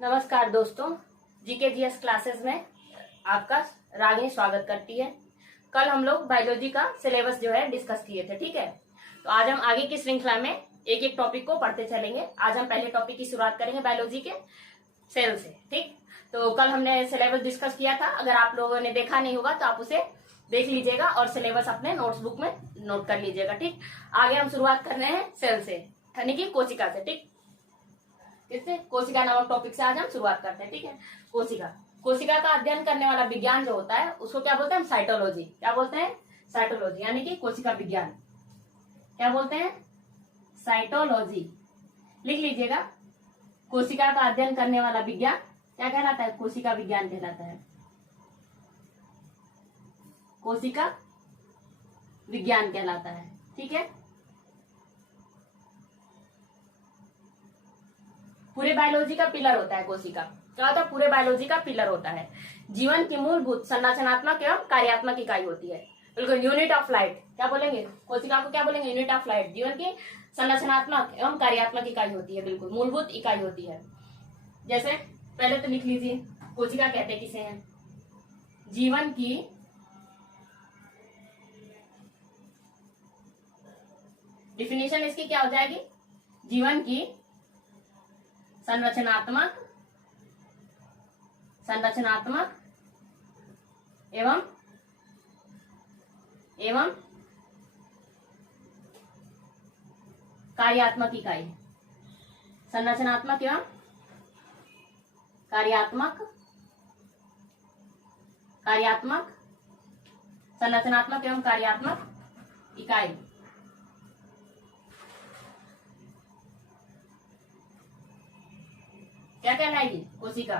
नमस्कार दोस्तों, GK GS classes में आपका रागिनी स्वागत करती है। कल हम लोग बायोलॉजी का सिलेबस जो है डिस्कस किए थे, ठीक है। तो आज हम आगे की श्रृंखला में एक एक टॉपिक को पढ़ते चलेंगे। आज हम पहले टॉपिक की शुरुआत करेंगे बायोलॉजी के सेल से, ठीक। तो कल हमने सिलेबस डिस्कस किया था, अगर आप लोगों ने देखा नहीं होगा तो आप उसे देख लीजिएगा और सिलेबस अपने नोट्सबुक में नोट कर लीजिएगा, ठीक। आगे हम शुरुआत कर रहे हैं सेल से, यानी कि कोशिका से, ठीक। इससे कोशिका नामक टॉपिक से आज हम शुरुआत करते हैं, ठीक है। कोशिका का अध्ययन करने वाला विज्ञान जो होता है उसको क्या बोलते हैं? साइटोलॉजी। क्या बोलते हैं? साइटोलॉजी, यानी कि कोशिका विज्ञान। क्या बोलते हैं? साइटोलॉजी। लिख लीजिएगा, कोशिका का अध्ययन करने वाला विज्ञान क्या कहलाता है? कोशिका विज्ञान कहलाता है। कोशिका विज्ञान कहलाता है, ठीक है। पूरे बायोलॉजी का पिलर होता है कोशिका। क्या होता है? पूरे बायोलॉजी का पिलर होता है। जीवन की मूलभूत संरचनात्मक एवं कार्यात्मक इकाई होती है। बिल्कुल, यूनिट ऑफ लाइट। क्या बोलेंगे? कोशिका को क्या बोलेंगे? Unit of light. जीवन की संरचनात्मक एवं कार्यात्मक इकाई होती है, बिल्कुल मूलभूत इकाई होती है। जैसे पहले तो लिख लीजिए, कोशिका कहते किसे हैं? जीवन की डिफिनेशन इसकी क्या हो जाएगी? जीवन की संरचनात्मक एवं कार्यात्मक इकाई। संरचनात्मक एवं कार्यात्मक संरचनात्मक एवं कार्यात्मक इकाई। क्या कहलाएगी? कोशिका।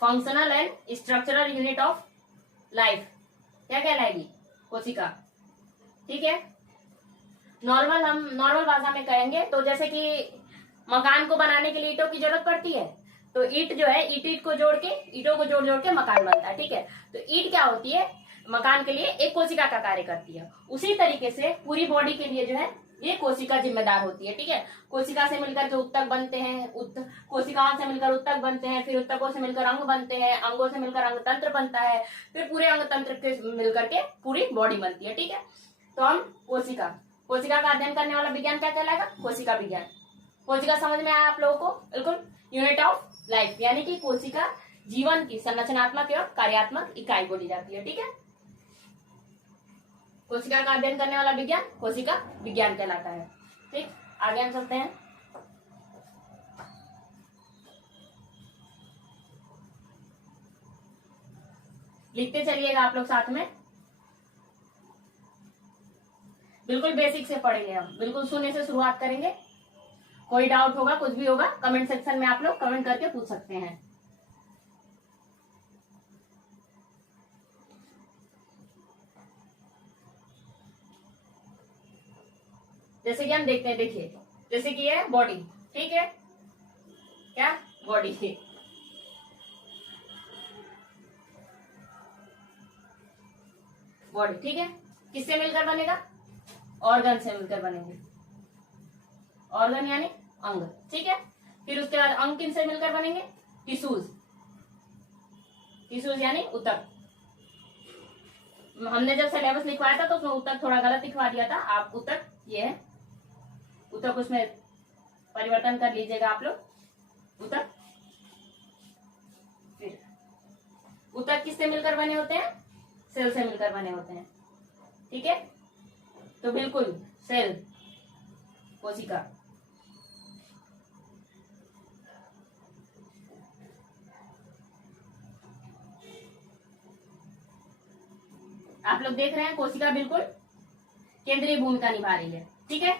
Functional and structural unit of life. क्या कहलाएगी? कोशिका, ठीक है। हम नॉर्मल भाषा में कहेंगे तो जैसे कि मकान को बनाने के लिए ईंटों की जरूरत पड़ती है, तो ईंट जो है ईंटों को जोड़ के मकान बनता है, ठीक है। तो ईंट क्या होती है? मकान के लिए एक कोशिका का कार्य करती है। उसी तरीके से पूरी बॉडी के लिए जो है ये कोशिका जिम्मेदार होती है, ठीक है। कोशिका से मिलकर के उत्तक बनते हैं, कोशिकाओं से मिलकर उत्तक बनते हैं, फिर उत्तकों से मिलकर अंग बनते हैं, अंगों से मिलकर अंग तंत्र बनता है, फिर पूरे अंग तंत्र के मिलकर के पूरी बॉडी बनती है, ठीक है। तो हम कोशिका का अध्ययन करने वाला विज्ञान क्या कहलाएगा? कोशिका विज्ञान। कोशिका समझ में आया आप लोगों को? बिल्कुल, यूनिट ऑफ लाइफ, यानी कि कोशिका जीवन की संरचनात्मक एवं कार्यात्मक इकाई बोली जाती है, ठीक है। कोशिका का अध्ययन करने वाला विज्ञान कोशिका विज्ञान कहलाता है, ठीक। आगे हम चलते हैं। लिखते चलिएगा आप लोग साथ में, बिल्कुल बेसिक से पढ़ेंगे हम, बिल्कुल शून्य से शुरुआत करेंगे। कोई डाउट होगा, कुछ भी होगा, कमेंट सेक्शन में आप लोग कमेंट करके पूछ सकते हैं। जैसे कि हम देखते हैं, देखिए जैसे कि ये बॉडी, ठीक है। क्या? बॉडी। बॉडी, ठीक है। किससे मिलकर बनेगा? ऑर्गन से मिलकर बनेंगे। ऑर्गन यानी अंग, ठीक है। फिर उसके बाद अंग किन से मिलकर बनेंगे? टिश्यूज यानी ऊतक। हमने जब सिलेबस लिखवाया था तो उसमें ऊतक थोड़ा गलत लिखवा दिया था। आप ऊतक, ये है ऊतक, उसमें परिवर्तन कर लीजिएगा आप लोग। ऊतक, फिर ऊतक किससे मिलकर बने होते हैं? सेल से मिलकर बने होते हैं, ठीक है। तो बिल्कुल सेल, कोशिका। आप लोग देख रहे हैं कोशिका बिल्कुल केंद्रीय भूमिका निभा रही है, ठीक है।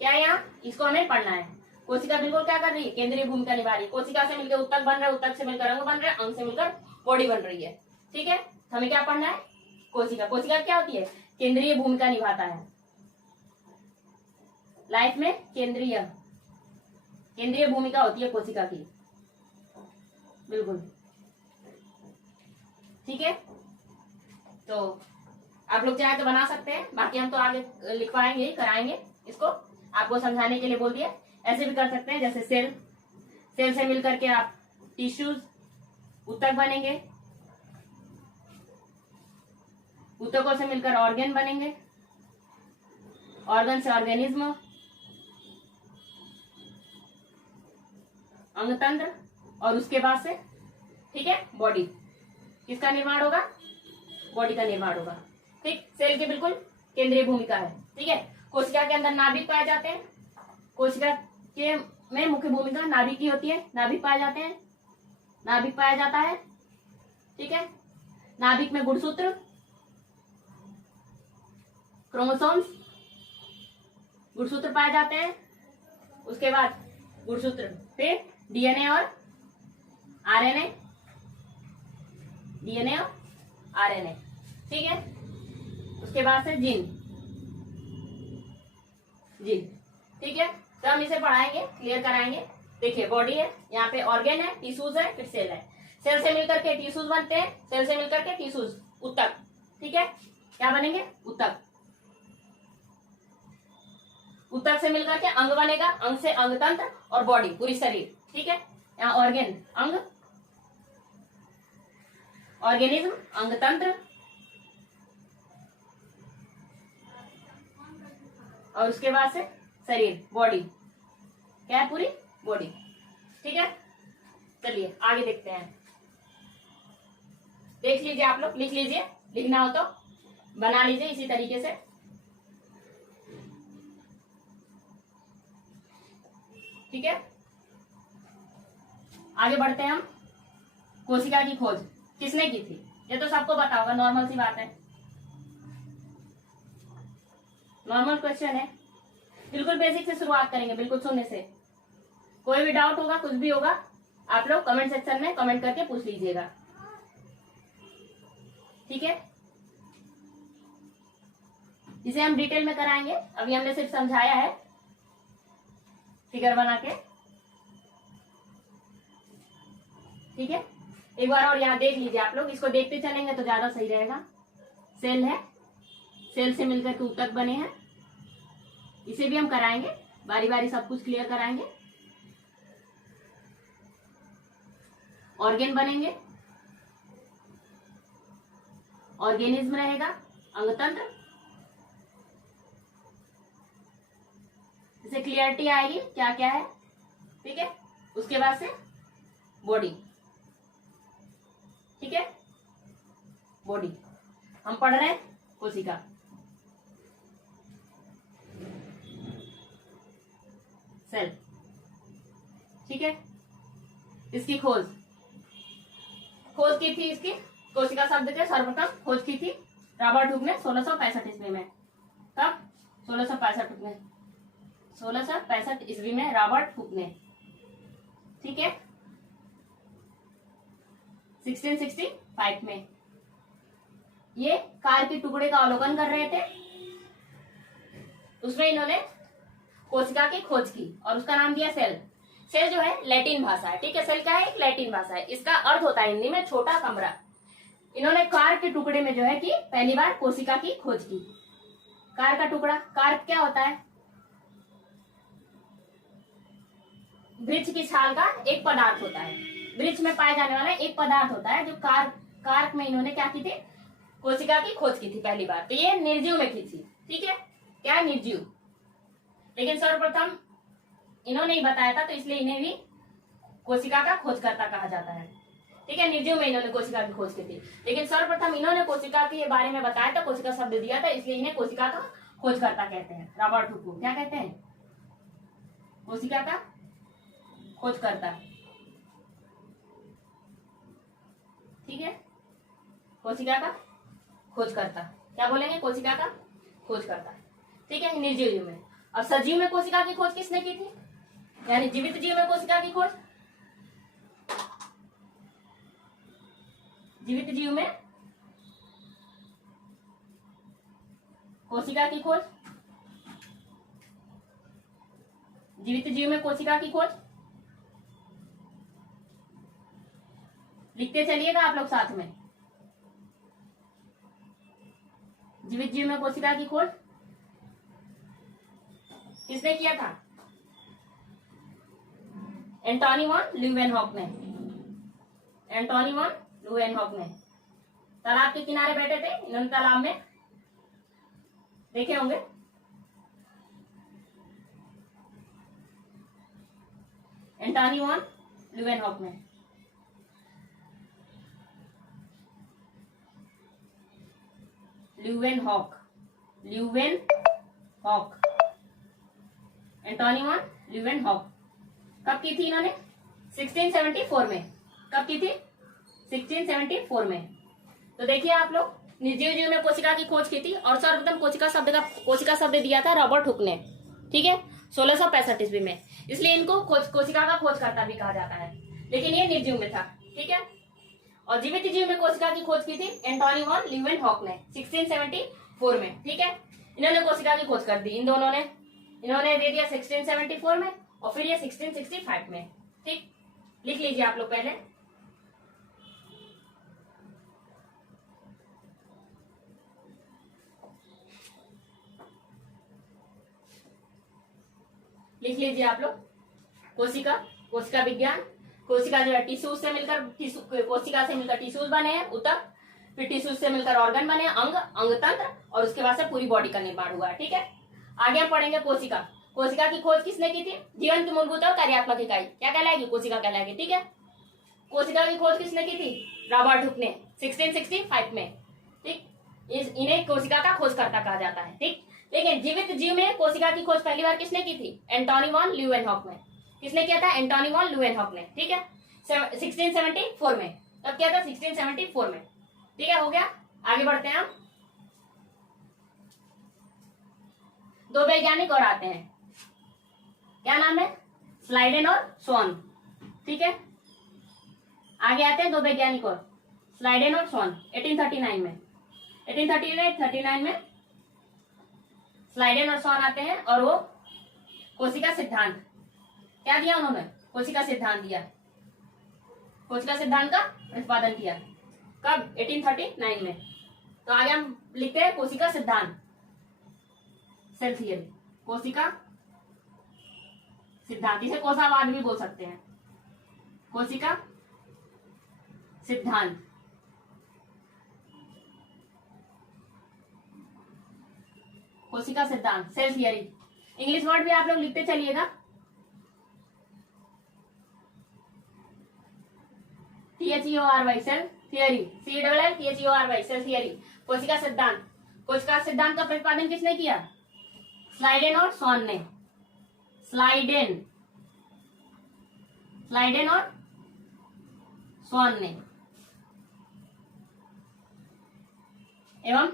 क्या है यहाँ? इसको हमें पढ़ना है। कोशिका बिल्कुल क्या कर रही है? केंद्रीय भूमिका निभा रही है। कोशिका से मिलकर उत्तक बन रहा है, उत्तक से मिलकर अंग बन रहा है, अंग से मिलकर बॉडी बन रही है, ठीक है। हमें क्या पढ़ना है? कोशिका क्या होती है? केंद्रीय भूमिका निभाता है लाइफ में। केंद्रीय भूमिका होती है कोशिका की, बिल्कुल, ठीक है। तो आप लोग चाहे तो बना सकते हैं, बाकी हम तो आगे लिखवाएंगे, कराएंगे इसको। आपको समझाने के लिए बोल दिया। ऐसे भी कर सकते हैं, जैसे सेल से मिलकर के आप टिश्यूज, ऊतक बनेंगे, ऊतकों से मिलकर ऑर्गन बनेंगे, ऑर्गन से ऑर्गेनिज्म, अंगतंत्र, और उसके बाद से ठीक है बॉडी। किसका निर्माण होगा? बॉडी का निर्माण होगा। ठीक, सेल की बिल्कुल केंद्रीय भूमिका है। ठीक है, कोशिका के अंदर नाभिक पाए जाते हैं। कोशिका के में मुख्य भूमिका नाभिक की होती है। नाभिक पाए जाते हैं, नाभिक पाया जाता है। ठीक है, नाभिक में गुणसूत्र, क्रोमोसोम्स, गुणसूत्र पाए जाते हैं। उसके बाद गुणसूत्र, फिर डीएनए और आरएनए, डीएनए और आरएनए। ठीक है, उसके बाद से जीन, जीन। ठीक है, तो हम इसे पढ़ाएंगे, क्लियर कराएंगे। देखिए बॉडी है, यहाँ पे ऑर्गन है, टिश्यूज है, फिर सेल है। सेल से मिलकर के टिश्यूज बनते हैं, सेल से मिलकर के टिश्यूज, ऊतक। ठीक है, क्या बनेंगे? ऊतक। ऊतक से मिलकर के अंग बनेगा, अंग से अंगतंत्र और बॉडी, पूरी शरीर। ठीक है, यहाँ ऑर्गन, अंग, ऑर्गेनिज्म, अंगतंत्र, और उसके बाद से शरीर, बॉडी। क्या है? पूरी बॉडी। ठीक है, चलिए आगे देखते हैं। देख लीजिए, आप लोग लिख लीजिए, लिखना हो तो बना लीजिए इसी तरीके से। ठीक है, आगे बढ़ते हैं हम। कोशिका की खोज किसने की थी? ये तो सबको पता होगा, नॉर्मल सी बात है, नॉर्मल क्वेश्चन है। बिल्कुल बेसिक से शुरुआत करेंगे, बिल्कुल शून्य से। कोई भी डाउट होगा, कुछ भी होगा, आप लोग कमेंट सेक्शन में कमेंट करके पूछ लीजिएगा। ठीक है, इसे हम डिटेल में कराएंगे। अभी हमने सिर्फ समझाया है फिगर बना के। ठीक है, एक बार और यहाँ देख लीजिए आप लोग, इसको देखते चलेंगे तो ज्यादा सही रहेगा। सेल है, सेल से मिलकर के ऊतक बने हैं, इसे भी हम कराएंगे, बारी बारी सब कुछ क्लियर कराएंगे। ऑर्गेन बनेंगे, ऑर्गेनिज्म रहेगा, अंगतंत्र, इसे क्लियरिटी आएगी क्या क्या है। ठीक है, उसके बाद से बॉडी। ठीक है, बॉडी हम पढ़ रहे हैं। कोशिका, सेल। ठीक है, इसकी खोज की थी, इसकी कोशिका शब्द के सर्वप्रथम खोज की थी रॉबर्ट हुक ने 1665 ईस्वी में। कब? 1665 ईस्वी में रॉबर्ट हुक ने। ठीक है, 1665 में ये कार के टुकड़े का अवलोकन कर रहे थे, उसमें इन्होंने कोशिका की खोज की और उसका नाम दिया सेल। सेल जो है लैटिन भाषा है। ठीक है, सेल क्या है? एक लैटिन भाषा है। इसका अर्थ होता है हिंदी में छोटा कमरा। इन्होंने कार के टुकड़े में जो है कि पहली बार कोशिका की खोज की। कार का टुकड़ा, कार क्या होता है? वृक्ष की छाल का एक पदार्थ होता है, वृक्ष में पाए जाने वाला एक पदार्थ होता है, जो कार में इन्होंने क्या की थी? कोशिका की खोज की थी पहली बार। तो ये निर्जीव में की थी। ठीक है, क्या है? निर्जीव। लेकिन सर्वप्रथम इन्होंने ही बताया था, तो इसलिए इन्हें भी कोशिका का खोजकर्ता कहा जाता है। ठीक है, निर्जीव में इन्होंने कोशिका की खोज की थी, लेकिन सर्वप्रथम इन्होंने कोशिका के बारे में बताया था, कोशिका शब्द दिया था, इसलिए इन्हें कोशिका का खोजकर्ता कहते हैं। रॉबर्ट हुक को क्या कहते हैं? कोशिका का खोजकर्ता। ठीक है, कोशिका का खोजकर्ता क्या बोलेंगे? कोशिका का खोजकर्ता। ठीक है, निर्जीव जीव में। अब सजीव में कोशिका की खोज किसने की थी? यानी जीवित जीव में कोशिका की खोज, जीवित जीव में कोशिका की खोज, जीवित जीव में कोशिका की खोज। लिखते चलिएगा आप लोग साथ में। जीवित जीव में कोशिका की खोज किसने किया था? एंटोनी वॉन ल्यूवेनहॉक ने, एंटोनी वॉन ल्यूवेनहॉक ने तालाब के किनारे बैठे थे। इन्होंने तालाब में देखे होंगे। एंटोनी वॉन ल्यूवेनहॉक ने। Leeuwenhoek, Leeuwenhoek, Antony von Leeuwenhoek कब की थी इन्होंने? 1674 में। कब की थी? 1674 में। तो देखिए आप लोग, निर्जीव जीव में कोशिका की खोज की थी और सर्वप्रथम कोशिका शब्द दिया था रॉबर्ट हुक ने, ठीक है, 1665 ईस्वी में। इसलिए इनको कोशिका का खोजकर्ता भी कहा जाता है, लेकिन ये निर्जीव में था, ठीक है। और जीवित जीव में कोशिका की खोज की थी एंटोनी वॉन ल्यूवेनहॉक ने 1674 में, ठीक है। इन्होंने कोशिका की खोज कर दी, इन दोनों ने, इन्होंने दे दिया 1674 में और फिर ये 1665 में, ठीक। लिख लीजिए आप लोग पहले। लिख लीजिए आप लोग। कोशिका, कोशिका विज्ञान, कोशिका जो है टिश्यूज से मिलकर, कोशिका से मिलकर टिश्यूज बने हैं ऊतक, फिर टिश्यूज से मिलकर ऑर्गन बने, अंग, अंग तंत्र, और उसके बाद से पूरी बॉडी का निर्माण हुआ है, ठीक है। आगे हम पढ़ेंगे कोशिका। कोशिका की खोज किसने की थी? जीवन की मूलभूत और कार्यात्मक इकाई क्या कहलाएगी? कोशिका कहलाएगी, ठीक है। कोशिका की खोज किसने की थी? रॉबर्ट हुक ने 1665 में, ठीक। इन्हें कोशिका का खोजकर्ता कहा जाता है, ठीक। लेकिन जीवित जीव में कोशिका की खोज पहली बार किसने की थी? एंटोनी वॉन ल्यूवेनहॉक ने। किसने किया था? एंटोनी वॉन ल्यूवेनहॉक ने, ठीक है, 1674 में। तब किया था? 1674 में, ठीक है। हो गया। आगे बढ़ते हैं हम। दो वैज्ञानिक और आते हैं, क्या नाम है? स्लाइडेन और स्वॉन, ठीक है। आगे आते हैं दो वैज्ञानिक और, स्लाइडेन और स्वॉन, 1839 में, 1839 में स्लाइडेन और स्वॉन आते हैं और वो कोशिका सिद्धांत क्या दिया उन्होंने? कोशिका सिद्धांत दिया, कोशिका सिद्धांत का प्रतिपादन किया। कब? 1839 में। तो आगे हम लिखते हैं कोशिका सिद्धांत, सेल थियरी, कोशिका सिद्धांत, इसे कोशावाद भी बोल सकते हैं, कोशिका सिद्धांत। कोशिका सिद्धांत, सेल थियरी। इंग्लिश वर्ड भी आप लोग लिखते चलिएगा। THEORY, cell theory, CELLTHEORY, cell theory, कोशिका सिद्धांत। कोशिका सिद्धांत का प्रतिपादन किसने किया? स्लाइडेन और स्वॉन ने। स्लाइडेन और स्वॉन ने, एवं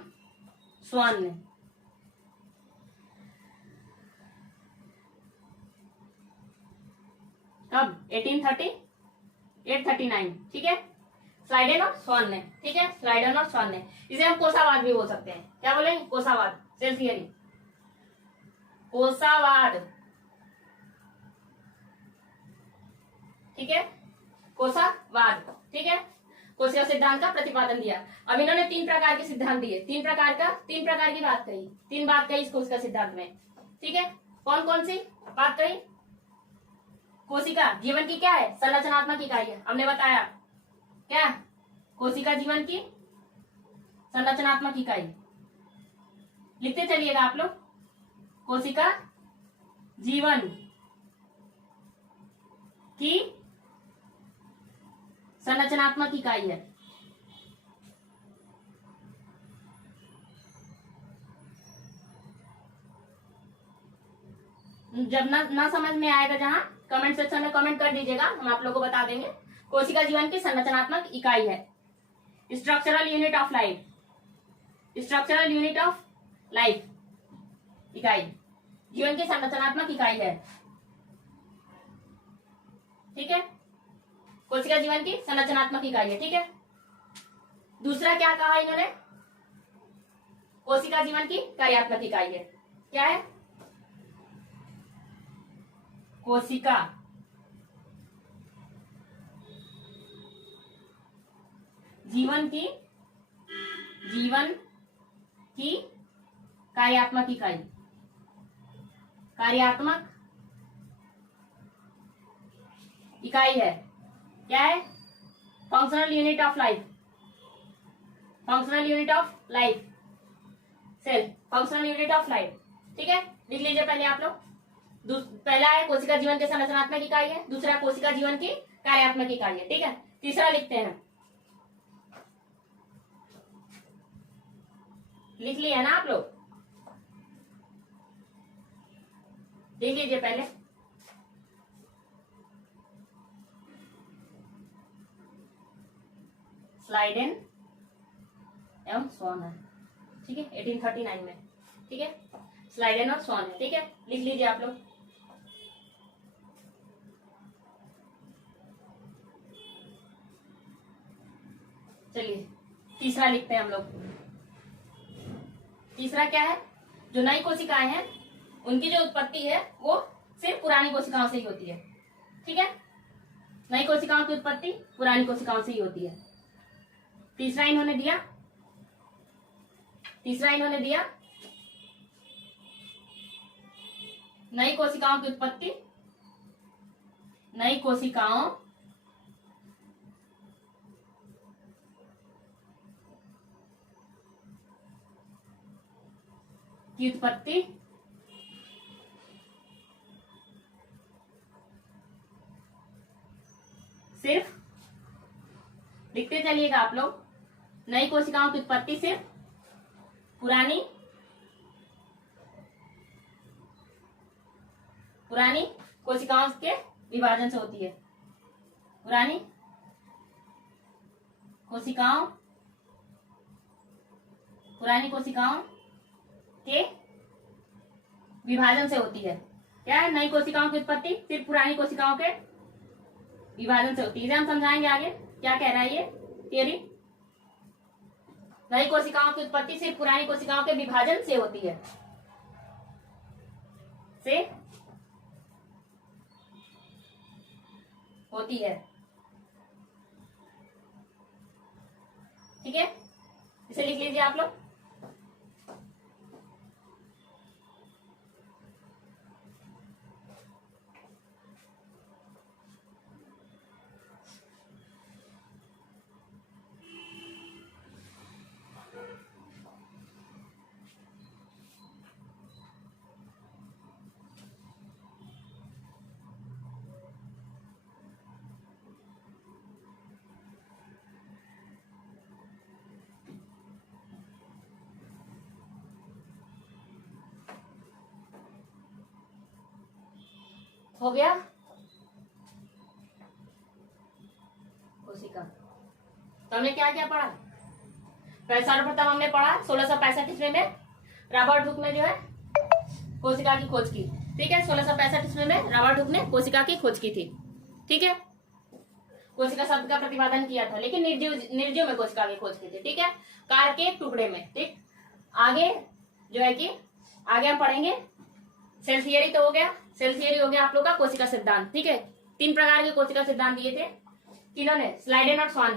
स्वॉन ने। कब? 1839, ठीक है। स्लाइडेन और स्वॉन ने, ठीक है, स्लाइडेन और स्वॉन ने। इसे हम कोशावाद भी बोल सकते हैं। क्या बोलेंगे? कोशावाद, सेल थियरी, कोशावाद, ठीक है, कोशावाद, ठीक है। कोशिका सिद्धांत का प्रतिपादन दिया। अब इन्होंने तीन प्रकार के सिद्धांत दिए, तीन प्रकार की बात कही, तीन बात कही इस कोशिका सिद्धांत में, ठीक है। कौन कौन सी बात कही? कोशिका जीवन की क्या है? संरचनात्मक इकाई है, हमने बताया। क्या? कोशिका जीवन की संरचनात्मक इकाई। लिखते चलिएगा आप लोग। कोशिका जीवन की संरचनात्मक इकाई है। जब ना समझ में आएगा, जहां कमेंट सेक्शन में कमेंट कर दीजिएगा, हम आप लोगों को बता देंगे। कोशिका जीवन की संरचनात्मक इकाई है, structural unit of life, structural unit of life, इकाई, जीवन की संरचनात्मक इकाई है, ठीक है। कोशिका जीवन की संरचनात्मक इकाई है, ठीक है। दूसरा क्या कहा इन्होंने? कोशिका जीवन की कार्यात्मक इकाई है। क्या है? कोशिका जीवन की कार्यात्मक इकाई, कार्यात्मक इकाई है। क्या है? Functional unit of life, functional unit of life, cell functional unit of life. ठीक है, लिख लीजिए पहले आप लोग। पहला है कोशिका जीवन के संरचनात्मक इकाई है, दूसरा कोशिका जीवन की कार्यात्मक इकाई है। ठीक है, तीसरा लिखते हैं, लिख लिया ना आप लोग? देख लीजिए पहले। स्लाइडेन एवं स्वॉन है। ठीक है, 1839 में। ठीक है, स्लाइडेन और स्वॉन है। ठीक है, लिख लीजिए आप लोग। चलिए तीसरा लिखते हैं हम लोग। तीसरा क्या है? जो नई कोशिकाएं हैं उनकी जो उत्पत्ति है वो सिर्फ पुरानी कोशिकाओं से ही होती है। ठीक है, नई कोशिकाओं की उत्पत्ति पुरानी कोशिकाओं से ही होती है। तीसरा इन्होंने दिया, नई कोशिकाओं की उत्पत्ति, नई कोशिकाओं की उत्पत्ति सिर्फ, लिखते चलिएगा आप लोग, नई कोशिकाओं की उत्पत्ति सिर्फ पुरानी कोशिकाओं के विभाजन से होती है। पुरानी कोशिकाओं के विभाजन से होती है। क्या है? नई कोशिकाओं की उत्पत्ति सिर्फ पुरानी कोशिकाओं के विभाजन से होती है। इसे हम समझाएंगे आगे क्या कह रहा है ये थियरी। नई कोशिकाओं की उत्पत्ति सिर्फ पुरानी कोशिकाओं के विभाजन से होती है, ठीक है, इसे लिख लीजिए आप लोग। हो गया कोशिका। तो हमने क्या क्या पढ़ा? सर्वप्रथम हमने पढ़ा 1665 ईस्वी में रॉबर्ट हुक ने जो है कोशिका की खोज की। ठीक है, 1665 ईस्वी में रॉबर्ट हुक ने कोशिका की खोज की थी। ठीक है, कोशिका शब्द का प्रतिपादन किया था, लेकिन निर्जीव में कोशिका की खोज की थी। ठीक है, कार के टुकड़े में। ठीक, आगे जो है कि आगे हम पढ़ेंगे सेल थियरी। तो हो गया सेल थियरी, हो गया आप लोग का कोशिका सिद्धांत। ठीक है, 3 प्रकार के कोशिका सिद्धांत दिए थे किन्होंने? स्लाइडेन और स्वॉन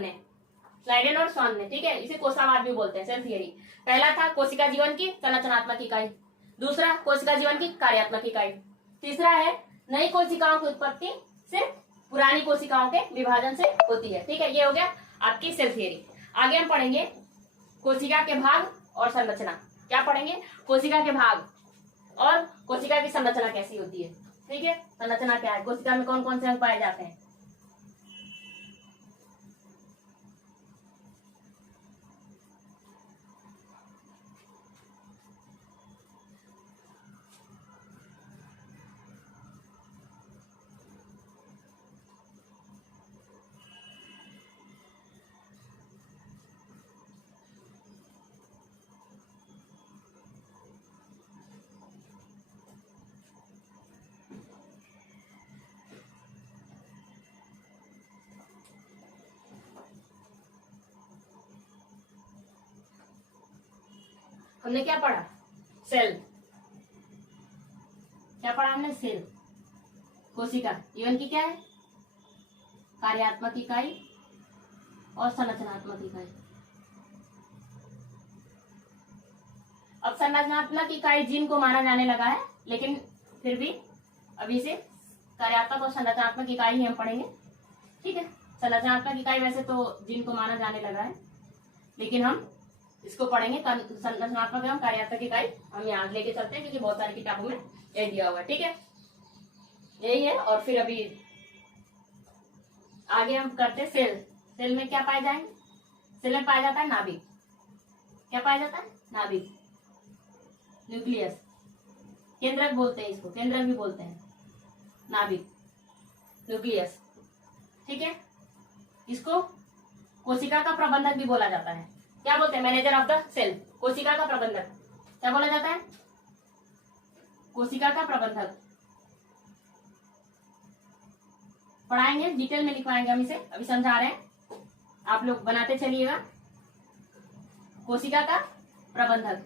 ने। ठीक है, इसे कोशावाद भी बोलते हैं, सेल थियरी। पहला था कोशिका जीवन की संरचनात्मक इकाई, दूसरा कोशिका जीवन की कार्यात्मक इकाई, तीसरा है नई कोशिकाओं की उत्पत्ति सिर्फ पुरानी कोशिकाओं के विभाजन से होती है। ठीक है, ये हो गया आपकी सेल थियरी। आगे हम पढ़ेंगे कोशिका के भाग और संरचना। क्या पढ़ेंगे? कोशिका के भाग और कोशिका की संरचना कैसी होती है। ठीक है, संरचना क्या है, कोशिका में कौन कौन से अंग पाए जाते हैं। हमने क्या पढ़ा? सेल। क्या पढ़ा हमने? सेल। कोशिका जीवन की क्या है? कार्यात्मक इकाई और संरचनात्मक इकाई। अब संरचनात्मक इकाई जीन को माना जाने लगा है, लेकिन फिर भी अभी से कार्यात्मक और संरचनात्मक इकाई ही हम पढ़ेंगे, ठीक है। संरचनात्मक इकाई वैसे तो जीन को माना जाने लगा है, लेकिन हम इसको पढ़ेंगे संरचनात्मक एवं कार्यात्मक इकाई हम यहाँ लेके चलते हैं, क्योंकि बहुत सारी किताबों में यही दिया हुआ है, ठीक है। यही है। और फिर अभी आगे हम करते हैं सेल। सेल में क्या पाए जाएंगे? सेल में पाया जाता है नाभिक। क्या पाया जाता है? नाभिक, न्यूक्लियस, केंद्रक बोलते हैं इसको, केंद्रक भी बोलते हैं, नाभिक, न्यूक्लियस, ठीक है। इसको कोशिका का प्रबंधक भी बोला जाता है। क्या बोलते हैं? Manager of the cell. कोशिका का प्रबंधक क्या बोला जाता है? कोशिका का प्रबंधक। पढ़ाएंगे, डिटेल में लिखवाएंगे हम इसे, अभी समझा रहे हैं, आप लोग बनाते चलिएगा। कोशिका का प्रबंधक,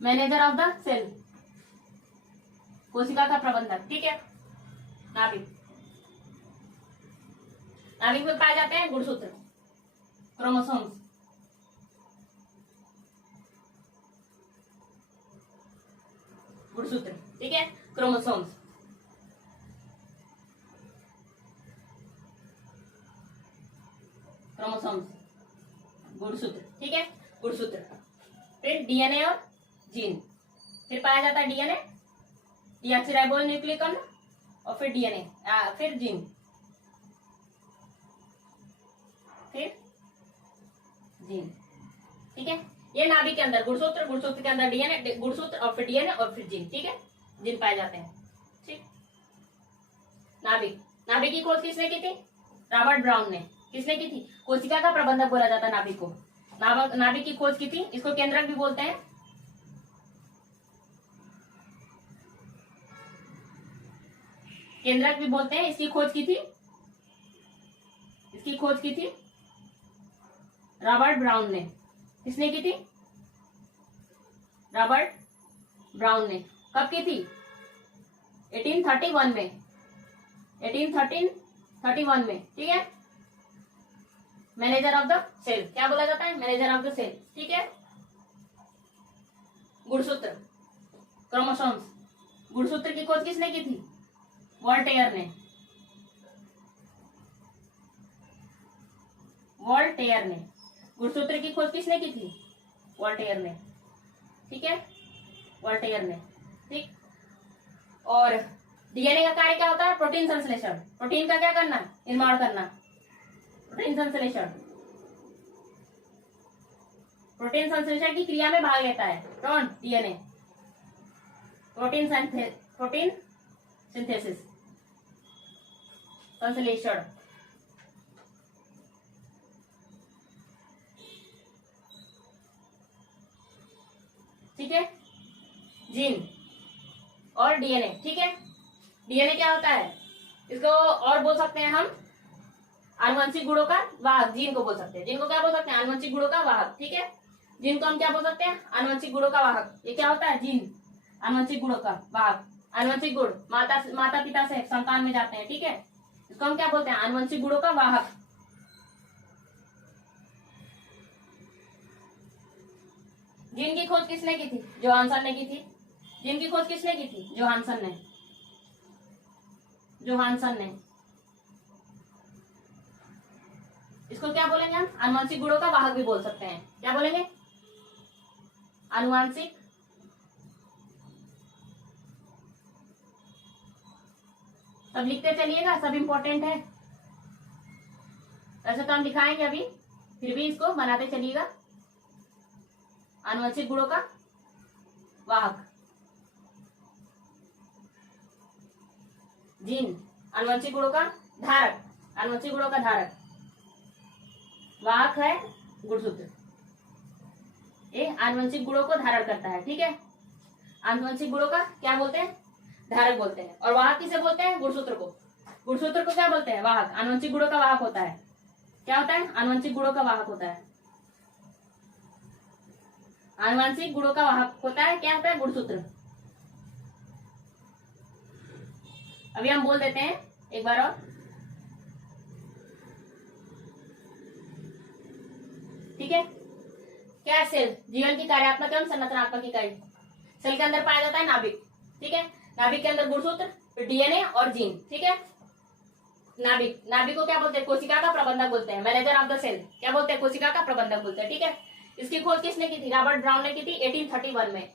मैनेजर ऑफ द सेल, कोशिका का प्रबंधक, ठीक है। नाभिक, नाभिक में पाए जाते हैं गुणसूत्र, क्रोमोसोम्स, गुणसूत्र, ठीक है, क्रोमोसोम्स। क्रोमोसोम्स, गुणसूत्र, ठीक है, गुणसूत्र। फिर डीएनए और जीन, फिर पाया जाता है डीएनए, डीऑक्सीराइबोज न्यूक्लिक अम्ल, और फिर डीएनए, फिर जीन, फिर जीन, ठीक है। ये नाभिक के अंदर गुणसूत्र, गुणसूत्र के अंदर डीएनए, गुणसूत्र और फिर डीएनए और फिर जीन, ठीक है, जीन पाए जाते हैं, ठीक। नाभिक, नाभिक की खोज किसने की थी? रॉबर्ट ब्राउन ने। किसने की थी? कोशिका का प्रबंधक बोला जाता है नाभिक को। नाभिक की खोज की थी, इसको केंद्रक भी बोलते हैं। केंद्रक भी बोलते हैं। इसकी खोज की थी, इसकी खोज की थी रॉबर्ट ब्राउन ने। किसने की थी? रॉबर्ट ब्राउन ने। कब की थी? 1831 में, 1831 में, ठीक है। मैनेजर ऑफ द सेल क्या बोला जाता है? मैनेजर ऑफ द सेल, ठीक है। गुणसूत्र, क्रोमोसोम्स, गुणसूत्र की खोज किसने की थी? वॉल्टेयर ने। वॉल्टेयर ने। गुणसूत्र की खोज किसने की थी? वॉल्टेयर ने, ठीक है, वॉल्टेयर ने, ठीक। और डीएनए का कार्य क्या होता है? प्रोटीन संश्लेषण। प्रोटीन का क्या करना? निर्माण करना, प्रोटीन संश्लेषण। प्रोटीन संश्लेषण की क्रिया में भाग लेता है कौन? डीएनए। प्रोटीन सिंथेसिस, संश्लेषण, ठीक है। जीन और डीएनए, ठीक है। डीएनए क्या होता है? इसको और बोल सकते हैं हम आनुवंशिक गुणों का वाहक। जीन को बोल सकते हैं, जीन को क्या बोल सकते हैं? आनुवंशिक गुणों का वाहक, ठीक है। जीन को हम क्या बोल सकते हैं? आनुवंशिक गुणों का वाहक। ये क्या होता है? जीन, आनुवंशिक गुणों का वाहक। आनुवंशिक गुण माता पिता से संतान में जाते हैं, ठीक है। इसको हम क्या बोलते हैं? आनुवंशिक गुणों का वाहक। जीन की खोज किसने की थी? जोहानसन ने की थी। जीन की खोज किसने की थी? जोहानसन ने। जोहानसन ने। इसको क्या बोलेंगे हम? आनुवंशिक गुणों का वाहक भी बोल सकते हैं। क्या बोलेंगे? आनुवंशिक सब लिखते चलिएगा, सब इंपॉर्टेंट है। वैसे तो हम दिखाएंगे अभी, फिर भी इसको बनाते चलिएगा। आनुवंशिक गुणों का वाहक। जीन, आनुवंशिक गुणों का धारक, आनुवंशिक गुणों का धारक। वाहक है गुणसूत्र, ये आनुवंशिक गुणों को धारण करता है, ठीक है। आनुवंशिक गुणों का क्या बोलते हैं? धारक बोलते हैं। और वाहक किसे बोलते हैं? गुणसूत्र को। गुणसूत्र को क्या बोलते हैं? वाहक। आनुवंशिक गुणों का वाहक होता है। क्या होता है? आनुवंशिक गुणों का वाहक होता है। आनुवंशिक गुणों का वाहक होता है, क्या होता है? गुणसूत्र। अभी हम बोल देते हैं एक बार और, ठीक है। क्या है सेल? जीवन की कार्यात्मक एवं संरचनात्मक इकाई। सेल के अंदर पाया जाता है नाभिक, ठीक है। नाभिक के अंदर गुणसूत्र, फिर डीएनए और जीन। ठीक है, नाभिक, नाभिक को क्या बोलते हैं? कोशिका का प्रबंधक बोलते हैं, मैनेजर ऑफ द सेल। क्या बोलते हैं? कोशिका का प्रबंधक बोलते हैं। ठीक है, इसकी खोज किसने की थी? रॉबर्ट ब्राउन ने की थी 1831 में।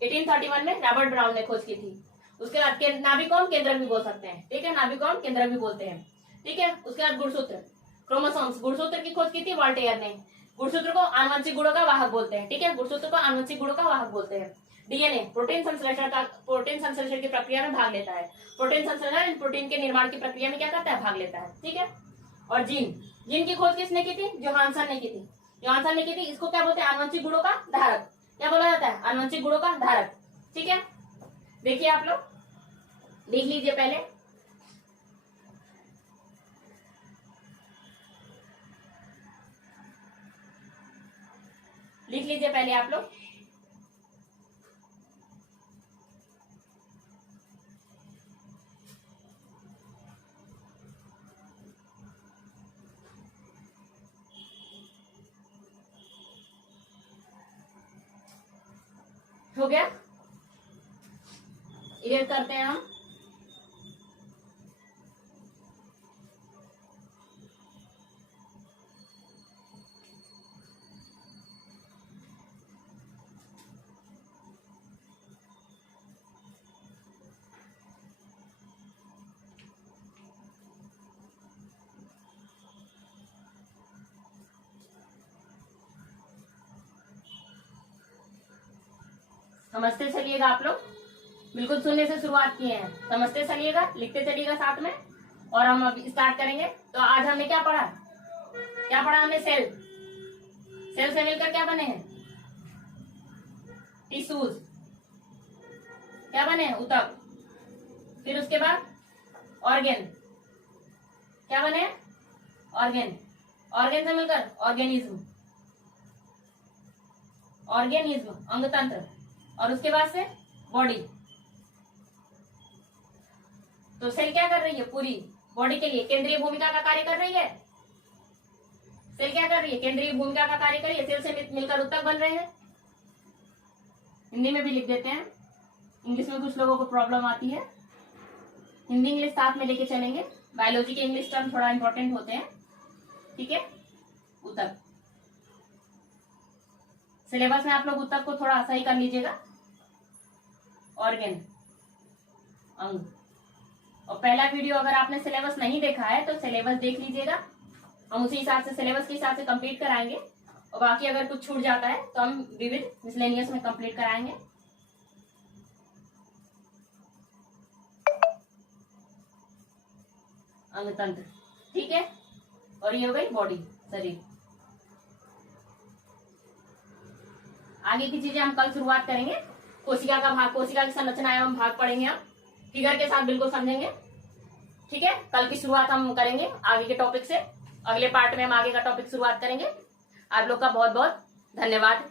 1831 में रॉबर्ट ब्राउन ने खोज की थी। उसके बाद नाभिक को हम केंद्रक भी बोल सकते हैं। ठीक है, नाभिक को हम केंद्रक भी बोलते हैं। ठीक है, उसके बाद गुणसूत्र, क्रोमोसोम्स, गुणसूत्र की खोज की थी वॉल्टेयर ने। गुणसूत्र को आनुवंशिक गुणों का वाहक बोलते हैं। ठीक है, गुणसूत्र को आनुवंशिक गुणों का वाहक बोलते हैं। डीएनए प्रोटीन संश्लेषण की प्रक्रिया में भाग लेता है। प्रोटीन संश्लेषण प्रोटीन के निर्माण की प्रक्रिया में क्या करता है? भाग लेता है। ठीक है, और जीन, जीन की खोज किसने की थी? जोहानसन ने की थी। जोहानसन ने की थी। इसको क्या बोलते हैं? आनुवंशिक गुणों का धारक। क्या बोला जाता है? आनुवंशिक गुणों का धारक। ठीक है, देखिए आप लोग लिख लीजिए पहले। लिख लीजिए पहले आप लोग। हो गया? इरेज करते हैं हम। समझते चलिएगा आप लोग, बिल्कुल सुनने से शुरुआत किए हैं। समझते चलिएगा, लिखते चलिएगा साथ में, और हम अब स्टार्ट करेंगे। तो आज हमने क्या पढ़ा? क्या पढ़ा हमने? सेल। सेल से मिलकर क्या बने हैं? टिश्यूज। क्या बने हैं? ऊतक। फिर उसके बाद ऑर्गेन। क्या बने हैं? ऑर्गेन। ऑर्गेन से मिलकर ऑर्गेनिज्म। ऑर्गेनिज्म अंग तंत्र, और उसके बाद से बॉडी। तो सेल क्या कर रही है? पूरी बॉडी के लिए केंद्रीय भूमिका का कार्य कर रही है। सेल क्या कर रही है? केंद्रीय भूमिका का कार्य कर रही है। सेल से मिलकर ऊतक बन रहे हैं। हिंदी में भी लिख देते हैं, इंग्लिश में कुछ लोगों को प्रॉब्लम आती है। हिंदी इंग्लिश साथ में लेके चलेंगे, बायोलॉजी के इंग्लिश टर्म थोड़ा इंपॉर्टेंट होते हैं। ठीक है, ऊतक। सिलेबस में आप लोग ऊतक को थोड़ा सही कर लीजिएगा। ऑर्गेन, अंग। और पहला वीडियो अगर आपने सिलेबस नहीं देखा है तो सिलेबस देख लीजिएगा, हम उसी हिसाब से सिलेबस के हिसाब से कंप्लीट कराएंगे। और बाकी अगर कुछ छूट जाता है तो हम विविध मिसलेनियस में कंप्लीट कराएंगे। अंग तंत्र। ठीक है, और ये हो गई बॉडी, शरीर। आगे की चीजें हम कल शुरुआत करेंगे। कोशिका का भाग, कोशिका की संरचना एवं भाग पढ़ेंगे हम, फिगर के साथ बिल्कुल समझेंगे। ठीक है, कल की शुरुआत हम करेंगे आगे के टॉपिक से। अगले पार्ट में हम आगे का टॉपिक शुरुआत करेंगे। आप लोग का बहुत बहुत धन्यवाद।